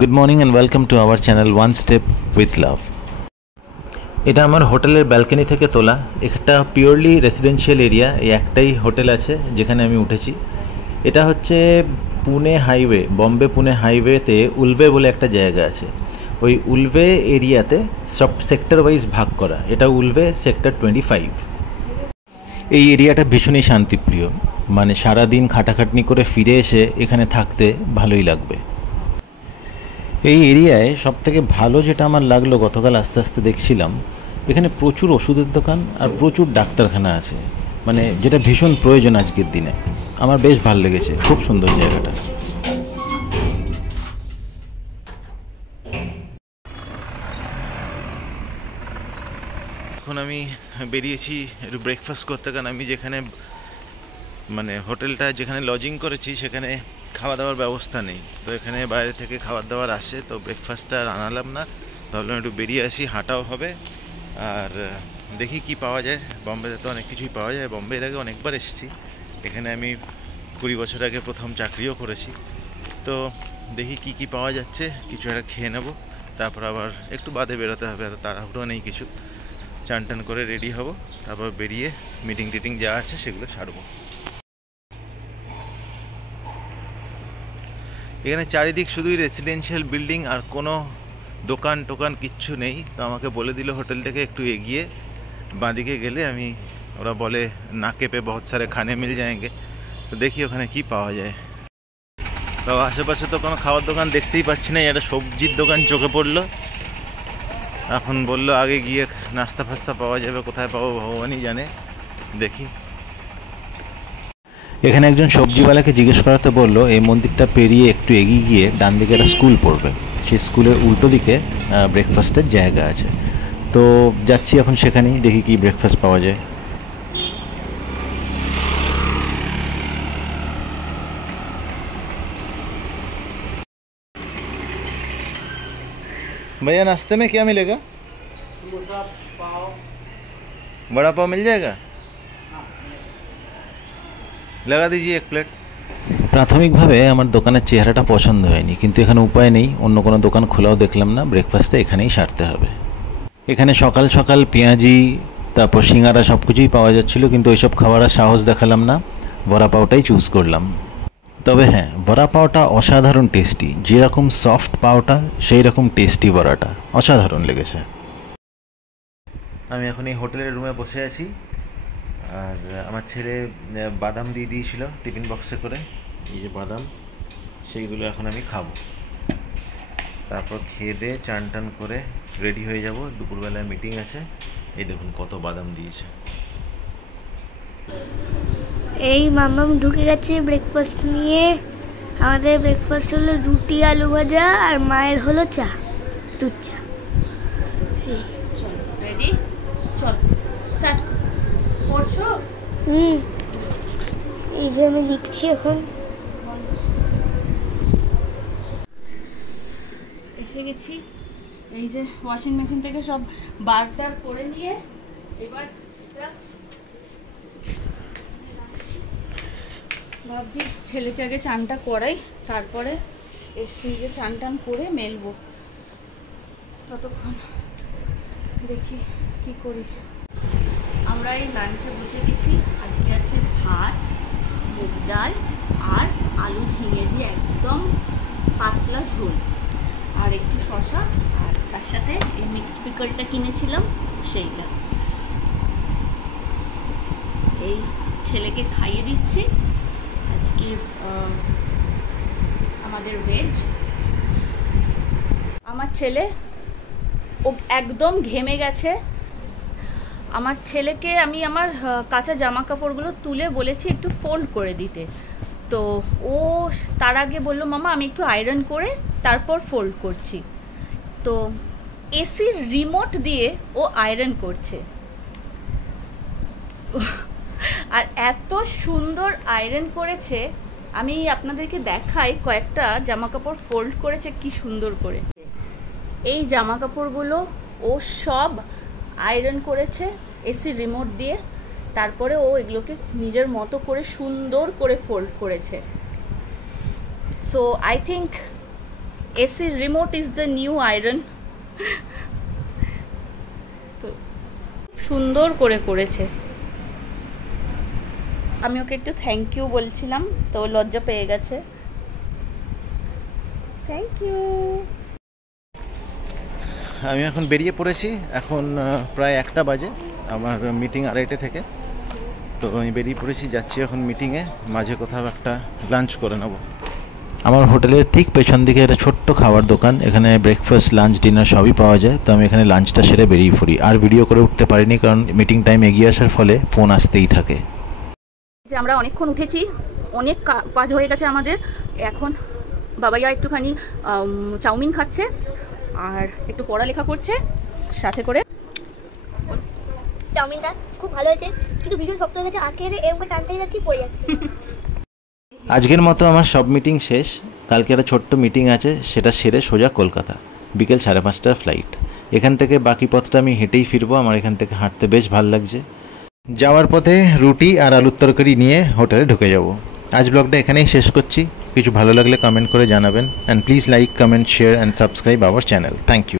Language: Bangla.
Good morning and welcome to our channel One Step with Love. এটা আমার হোটেলের ব্যালকনি থেকে তোলা। একটা পিওরলি রেসিডেন্সিয়াল এরিয়া, এই একটাই হোটেল আছে যেখানে আমি উঠেছি। এটা হচ্ছে পুনে হাইওয়ে, বম্বে পুনে হাইওয়েতে উলভে বলে একটা জায়গা আছে। ওই উলভে এরিয়াতে সব সেক্টর ওয়াইজ ভাগ করা। এটা উলভে সেক্টর 25। এই এরিয়াটা ভীষণই শান্তিপ্রিয়, মানে সারাদিন খাটাখাটনি করে ফিরে এসে এখানে থাকতে ভালোই লাগবে। এই এরিয়ায় সবথেকে ভালো যেটা আমার লাগলো, গতকাল আস্তে আস্তে দেখছিলাম এখানে প্রচুর ওষুধের দোকান আর প্রচুর ডাক্তারখানা আছে, মানে যেটা ভীষণ প্রয়োজন আজকের দিনে। আমার বেশ ভালো লেগেছে, খুব সুন্দর জায়গাটা। এখন আমি বেরিয়েছি একটু ব্রেকফাস্ট করতে, কারণ আমি যেখানে মানে হোটেলটা যেখানে লজিং করেছি সেখানে খাওয়া দাওয়ার ব্যবস্থা নেই। তো এখানে বাইরে থেকে খাবার দাবার আসে, তো ব্রেকফাস্টটা আর আনালাম না, ভাবলাম একটু বেরিয়ে আসি, হাঁটাও হবে আর দেখি কি পাওয়া যায়। বম্বেতে তো অনেক কিছুই পাওয়া যায়, বম্বের আগে অনেকবার এসেছি। এখানে আমি 20 বছর আগে প্রথম চাকরিও করেছি। তো দেখি কি কি পাওয়া যাচ্ছে, কিছু একটা খেয়ে নেবো, তারপর আবার একটু বাদে বেরোতে হবে। এত তাড়াহুড়ো নেই কিছু, চান টান করে রেডি হব, তারপর বেরিয়ে মিটিং টিটিং যা আছে সেগুলো সারবো। এখানে চারিদিক শুধুই রেসিডেন্সিয়াল বিল্ডিং, আর কোনো দোকান টোকান কিচ্ছু নেই। তো আমাকে বলে দিল হোটেল থেকে একটু এগিয়ে বাঁদিকে গেলে, আমি ওরা বলে নাকে পে বহুত সারে খানে মিল যায়গে। তো দেখি ওখানে কি পাওয়া যায়। তো আশেপাশে তো কোনো খাওয়ার দোকান দেখতেই পাচ্ছি না, একটা সবজির দোকান চোখে পড়লো। এখন বললো আগে গিয়ে নাস্তা ফাস্তা পাওয়া যাবে, কোথায় পাবো ভগবানই জানে, দেখি। এখানে একজন সবজিওয়ালাকে জিজ্ঞেস করাতে বললো এই মন্দিরটা পেরিয়ে একটু এগিয়ে গিয়ে ডান দিকে একটা স্কুল পড়বে, সেই স্কুলের উল্টো দিকে ব্রেকফাস্টের জায়গা আছে। তো যাচ্ছি এখন সেখানেই, দেখি কি ব্রেকফাস্ট পাওয়া যায়। भैया नाश्ते में क्या मिलेगा? समोसा, पाव, बड़ा पाव मिल जाएगा? लगा दीजिए एक प्लेट। প্রাথমিকভাবে আমার দোকানের চেহারাটা পছন্দ হয়নি, কিন্তু এখানে উপায় নেই, অন্য কোনো দোকান খোলাও দেখলাম না, ব্রেকফাস্টটা এখানেই সারতে হবে। এখানে সকাল সকাল পেঁয়াজি তারপর সিঙ্গারা সব কিছুই পাওয়া যাচ্ছিলো, কিন্তু ওইসব খাওয়ার সাহস দেখালাম না, বড়া পাওটাই চুজ করলাম। তবে হ্যাঁ, বড়া পাওটা অসাধারণ টেস্টি, যেরকম সফট পাওটা সেই রকম টেস্টি বড়াটা, অসাধারণ লেগেছে। আমি এখন এই হোটেলের রুমে বসে আছি, আর আমার ছেলে বাদাম দিয়ে দিয়েছিল টিফিন বক্সে করে, এই যে বাদাম, সেইগুলো এখন আমি খাবো। তারপর খেয়ে দিয়ে চান টান করে রেডি হয়ে যাব, দুপুরবেলায় মিটিং আছে। এই দেখুন কত বাদাম দিয়েছে। এই মামাম ঢুকে গেছে ব্রেকফাস্ট নিয়ে। আমাদের ব্রেকফাস্ট হলো রুটি আলু ভাজা, আর মায়ের হলো চা, দুধ চা। চল রেডি, চল স্টার্ট করছো? এই যে আমি লিখছি এখন। এসে গেছি, এই যে ওয়াশিং মেশিন থেকে সব বারটার করে নিয়ে এবার ভাবছি ছেলেকে আগে চানটা করাই, তারপরে এসে যে চান টান করে মেলবো। ততক্ষণ দেখি কি করি। আমরা এই লাঞ্চে বসে গেছি। আজকে আছে ভাত, মুগ ডাল আর আলু ঝিঙে দিয়ে একদম পাতলা ঝোল, আর একটু শসা, আর তার সাথে এই মিক্সড পিকলটা কিনেছিলাম সেইটা। এই ছেলেকে খাইয়ে দিচ্ছি। আজকে আমাদের ভেজ। আমার ছেলে ও একদম ঘেমে গেছে। আমার ছেলেকে আমি আমার কাঁচা জামা কাপড়গুলো তুলে বলেছি একটু ফোল্ড করে দিতে, তো ও তার আগে বলল মামা আমি একটু আয়রন করে তারপর ফোল্ড করছি। তো এসির রিমোট দিয়ে ও আয়রন করছে, আর এত সুন্দর আয়রন করেছে। আমি আপনাদেরকে দেখাই কয়েকটা জামা কাপড় ফোল্ড করেছে কি সুন্দর করে। এই জামা কাপড়গুলো ও সব আয়রন করেছে এসি রিমোট দিয়ে, তারপরে ও এগুলোকে নিজের মতো করে সুন্দর করে ফোল্ড করেছে। সো আই থিঙ্ক এসির remote is the new iron. তো সুন্দর করে করেছে। আমি ওকে একটু থ্যাংক ইউ বলছিলাম, তো লজ্জা পেয়ে গেছে। Thank you. আমি এখন বেরিয়ে পড়েছি। এখন প্রায় 1টা বাজে, আমার মিটিং 2:30 থেকে। তো আমি বেরিয়ে পড়েছি, যাচ্ছি এখন মিটিংয়ে। মাঝে কোথাও একটা লাঞ্চ করে নেব। আমার হোটেলের ঠিক পেছন দিকে একটা ছোট্ট খাবার দোকান, এখানে ব্রেকফাস্ট, লাঞ্চ, ডিনার সবই পাওয়া যায়। তো আমি এখানে লাঞ্চটা সেরে বেরিয়ে পড়ি। আর ভিডিও করে উঠতে পারিনি, কারণ মিটিং টাইম এগিয়ে আসার ফলে ফোন আসতেই থাকে। যে আমরা অনেকক্ষণ উঠেছি, অনেক কাজ হয়ে গেছে আমাদের। এখন বাবাইয়া একটুখানি চাউমিন খাচ্ছে আর একটু পড়ালেখা করছে সাথে করে। চাউমিনটা খুব ভালো হয়েছে, কিন্তু ভীষণ শক্ত হয়ে গেছে। আঁকে এরকম টানতেই যাচ্ছি, পড়ে যাচ্ছে। আজকের মতো আমার সব মিটিং শেষ। কালকে একটা ছোট্ট মিটিং আছে, সেটা সেরে সোজা কলকাতা। বিকেল 5:30টার ফ্লাইট। এখান থেকে বাকি পথটা আমি হেঁটেই ফিরবো। আমার এখান থেকে হাঁটতে বেশ ভালো লাগছে। যাওয়ার পথে রুটি আর আলুর তরকারি নিয়ে হোটেলে ঢুকে যাব। আজ ব্লগটা এখানেই শেষ করছি। কিছু ভালো লাগলে কমেন্ট করে জানাবেন। And please like, comment, share and subscribe our channel. Thank you.